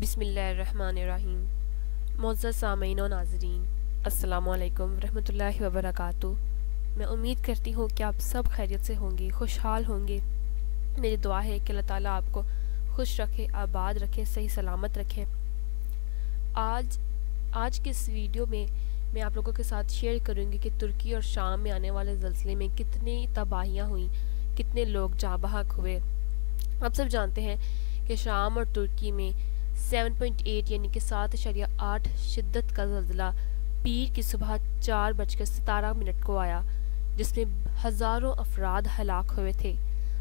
بسم اللہ الرحمن الرحیم۔ معزز سامعین و ناظرین، السلام علیکم ورحمۃ اللہ وبرکاتہ۔ میں امید کرتی ہوں کہ آپ سب خیریت سے ہوں گے، خوشحال ہوں گے۔ میری دعا ہے کہ اللہ تعالیٰ آپ کو خوش رکھے، آباد رکھے، صحیح سلامت رکھے۔ آج کے اس ویڈیو میں آپ لوگوں کے ساتھ شیئر کروں گی کہ ترکی اور شام میں آنے والے زلزلے میں کتنی تباہیاں ہوئیں، کتنے لوگ جاں بحق ہوئے۔ آپ سب جانتے ہیں کہ شام اور ترکی میں 7.8 یعنی کہ 7.8 شدت کا زلزلہ پیر کی صبح 4:17 کو آیا، جس میں ہزاروں افراد ہلاک ہوئے تھے۔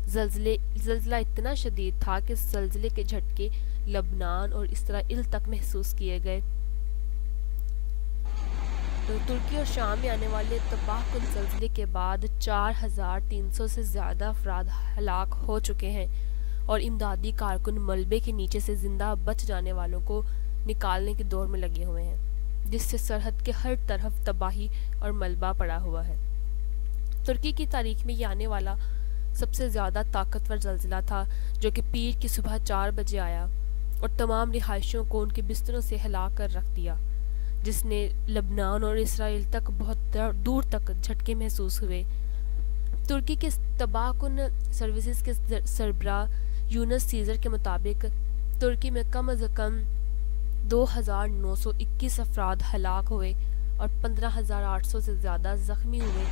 زلزلہ اتنا شدید تھا کہ زلزلے کے جھٹکے لبنان اور اسرائیل تک محسوس کیے گئے۔ ترکی اور شام میں آنے والے تباہ کن زلزلے کے بعد 4300 سے زیادہ افراد ہلاک ہو چکے ہیں، اور امدادی کارکن ملبے کے نیچے سے زندہ بچ جانے والوں کو نکالنے کے دور میں لگے ہوئے ہیں، جس سے سرحد کے ہر طرف تباہی اور ملبہ پڑا ہوا ہے۔ ترکی کی تاریخ میں یہ آنے والا سب سے زیادہ طاقتور زلزلہ تھا، جو کہ پیر کی صبح 4 بجے آیا اور تمام رہائشیوں کو ان کے بستروں سے ہلا کر رکھ دیا، جس نے لبنان اور اسرائیل تک بہت دور تک جھٹکے محسوس ہوئے۔ ترکی کے تباہ کن سروسز کے سربراہ یونس سیزر کے مطابق ترکی میں کم از کم 2921 افراد ہلاک ہوئے اور 15,800 سے زیادہ زخمی ہوئے،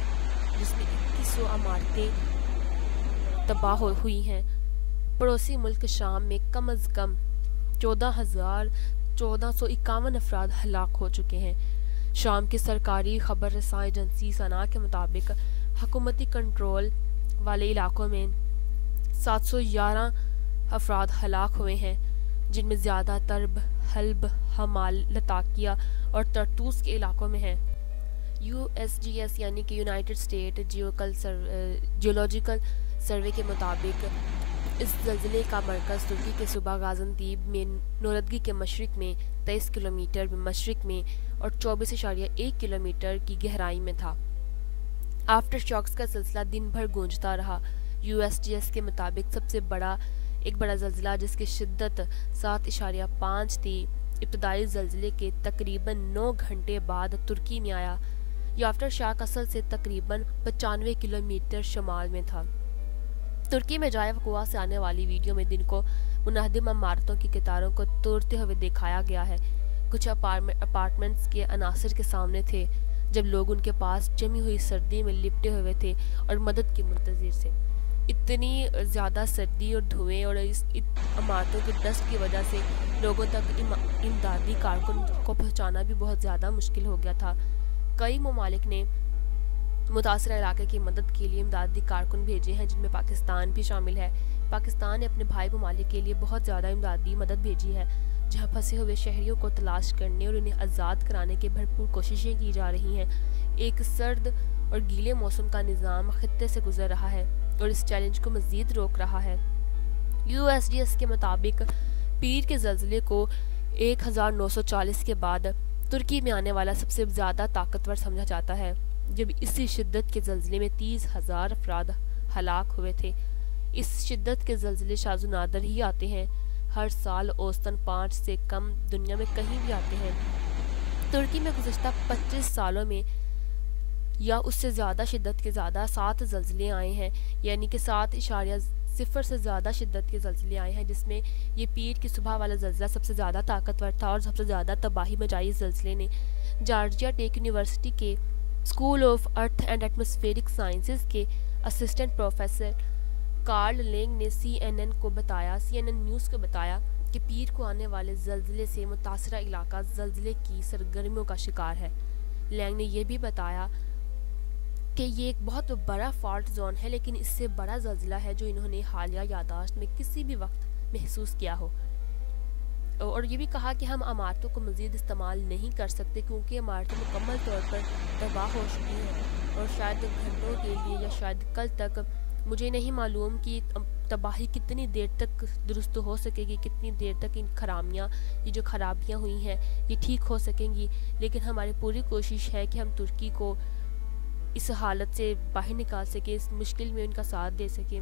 جس میں 2100 عمارتیں تباہ ہوئی ہیں۔ پڑوسی ملک شام میں کم از کم 14,1451 افراد ہلاک ہو چکے ہیں۔ شام کی سرکاری خبر رساں ایجنسی سنا کے مطابق حکومتی کنٹرول والے علاقوں میں 711 افراد ہلاک ہوئے ہیں، جن میں زیادہ تر حلب، حمال، لتاکیہ اور طرطوس کے علاقوں میں ہیں۔ USGS یعنی کہ یونائٹڈ اسٹیٹ جیولوجیکل سروے کے مطابق اس زلزلے کا مرکز ترکی کے صوبہ غازنطیب میں نورادگی کے مشرق میں 23 کلومیٹر مشرق میں اور 24.1 کلومیٹر کی گہرائی میں تھا۔ آفٹر شاکس کا سلسلہ دن بھر گونجتا رہا۔ USGS کے مطابق سب سے ایک بڑا زلزلہ جس کی شدت 7.5 تھی، ابتدائی زلزلے کے تقریباً 9 گھنٹے بعد ترکی میں آیا۔ یہ آفٹر شاک اصل سے تقریباً 95 کلومیٹر شمال میں تھا۔ ترکی میں جائے وقوع سے آنے والی ویڈیو میں دن کو منہدم عمارتوں کی قطاروں کو توڑتے ہوئے دکھایا گیا ہے۔ کچھ اپارٹمنٹس کے عناصر کے سامنے تھے جب لوگ ان کے پاس جمی ہوئی سردی میں لپٹے ہوئے تھے اور مدد کی منتظر سے۔ اتنی زیادہ سردی اور دھوئیں اور اس عمارتوں کی ڈسٹ کی وجہ سے لوگوں تک امدادی کارکن کو پہنچانا بھی بہت زیادہ مشکل ہو گیا تھا۔ کئی ممالک نے متاثرہ علاقے کی مدد کے لیے امدادی کارکن بھیجے ہیں، جن میں پاکستان بھی شامل ہے۔ پاکستان نے اپنے بھائی ممالک کے لیے بہت زیادہ امدادی مدد بھیجی ہے، جہاں پھنسے ہوئے شہریوں کو تلاش کرنے اور انہیں آزاد کرانے کی بھرپور کوششیں کی جا رہی ہیں۔ ایک سرد اور گیلے موسم کا نظام خطے سے گزر رہا ہے اور اس چیلنج کو مزید روک رہا ہے۔ USGS کے مطابق پیر کے زلزلے کو 1940 کے بعد ترکی میں آنے والا سب سے زیادہ طاقتور سمجھا جاتا ہے، جب اسی شدت کے زلزلے میں 30,000 افراد ہلاک ہوئے تھے۔ اس شدت کے زلزلے شاذ و نادر ہی آتے ہیں، ہر سال اوسطاً 5 سے کم دنیا میں کہیں بھی آتے ہیں۔ ترکی میں گزشتہ 25 سالوں میں یا اس سے زیادہ شدت کے 7 زلزلے آئے ہیں، یعنی کہ 7.0 سے زیادہ شدت کے زلزلے آئے ہیں، جس میں یہ پیر کی صبح والا زلزلہ سب سے زیادہ طاقتور تھا اور سب سے زیادہ تباہی مچائی۔ زلزلے نے جارجیا ٹیک یونیورسٹی کے school of earth and atmospheric sciences کے اسسٹنٹ پروفیسر کارل لینگ نے CNN نیوز کو بتایا کہ پیر کو آنے والے زلزلے سے متاثرہ علاقہ زلزلے کی سرگرمیوں کا شکار ہے۔ لینگ نے یہ بھی بتایا کہ یہ ایک بہت بڑا فالٹ زون ہے، لیکن اس سے بڑا زلزلہ ہے جو انہوں نے حالیہ یادداشت میں کسی بھی وقت محسوس کیا ہو۔ اور یہ بھی کہا کہ ہم عمارتوں کو مزید استعمال نہیں کر سکتے کیونکہ عمارتیں مکمل طور پر تباہ ہو چکی ہیں، اور شاید گھنٹوں کے لیے یا شاید کل تک، مجھے نہیں معلوم کہ تباہی کتنی دیر تک درست ہو سکے گی، کتنی دیر تک یہ جو خرابیاں ہوئی ہیں یہ ٹھیک ہو سکیں گی، لیکن ہماری پوری کوشش ہے کہ ہم ترکی کو اس حالت سے باہر نکال سکیں، اس مشکل میں ان کا ساتھ دے سکیں۔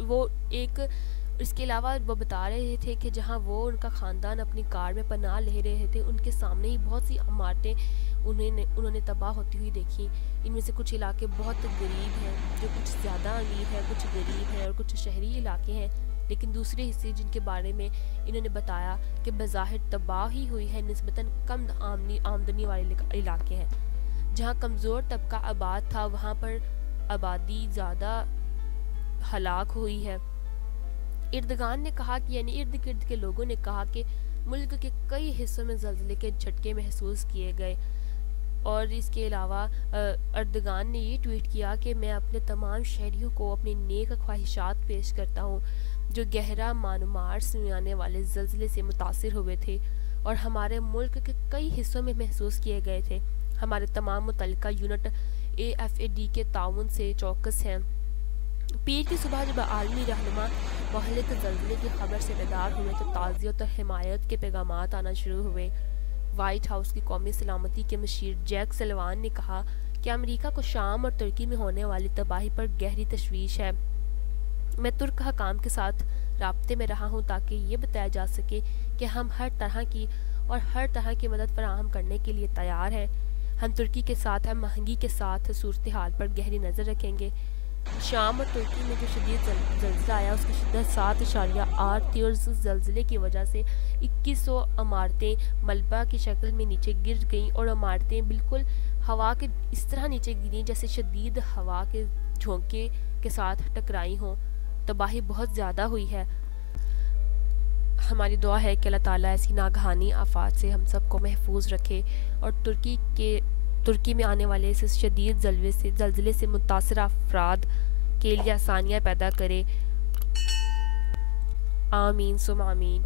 وہ ایک اس کے علاوہ وہ بتا رہے تھے کہ جہاں وہ ان کا خاندان اپنی کار میں پناہ لے رہے تھے ان کے سامنے ہی بہت سی عمارتیں انہوں نے تباہ ہوتی ہوئی دیکھی. ان میں سے کچھ علاقے بہت غریب ہیں جو کچھ زیادہ امیر ہیں، کچھ غریب ہیں اور کچھ شہری علاقے ہیں، لیکن دوسرے حصے جن کے بارے میں انہوں نے بتایا کہ بظاہر تباہ ہی ہوئی ہے نسبتاً کم آمدنی والے علاقے ہیں. جہاں کمزور طبقہ آباد تھا وہاں پر آبادی زیادہ ہلاک ہوئی ہے. اردگان نے کہا کہ یعنی ارد گرد کے لوگوں نے کہا کہ ملک کے کئی حصوں میں زلزلے کے جھٹکے محسوس کیے گئے. اور اس کے علاوہ اردگان نے یہ ٹویٹ کیا کہ میں اپنے تمام شہریوں کو اپنی نیک خواہشات پیش کرتا ہوں جو گہرا مانمارس میں آنے والے زلزلے سے متاثر ہوئے تھے اور ہمارے ملک کے کئی حصوں میں محسوس کیے گئے تھے. ہمارے تمام متعلقہ یونٹ AFAD کے تعاون سے چوکس ہیں. پیر کی صبح جب عالمی رہنما مہلک زلزلے کی خبر سے بیدار ہوئے تو تعزیت اور حمایت کے پیغامات آنا شروع ہوئے. وائٹ ہاؤس کی قومی سلامتی کے مشیر جیک سلوان نے کہا کہ امریکہ کو شام اور ترکی میں ہونے والی تباہی پر گہری تشویش ہے. میں ترک حکام کے ساتھ رابطے میں رہا ہوں تاکہ یہ بتایا جا سکے کہ ہم ہر طرح کی مدد فراہم کرنے کے لیے تیار ہیں. ہم ترکی کے ساتھ ہم آہنگی کے ساتھ صورتحال پر گہری نظر رکھیں گے. شام اور ترکی میں جو شدید زلزلہ آیا اس کی شدت 7.8 تھی اور اس زلزلے کی وجہ سے 2100 عمارتیں ملبہ کی شکل میں نیچے گر گئیں اور عمارتیں بالکل ہوا کے اس طرح نیچے گریں جیسے شدید ہوا کے جھونکے کے ساتھ ٹکرائی ہوں. تباہی بہت زیادہ ہوئی ہے. ہماری دعا ہے کہ اللہ تعالیٰ ایسی ناگہانی آفات سے ہم سب کو محفوظ رکھے اور ترکی میں آنے والے اس شدید زلزلے سے متاثرہ افراد کے لیے آسانیاں پیدا کرے. آمین ثم آمین.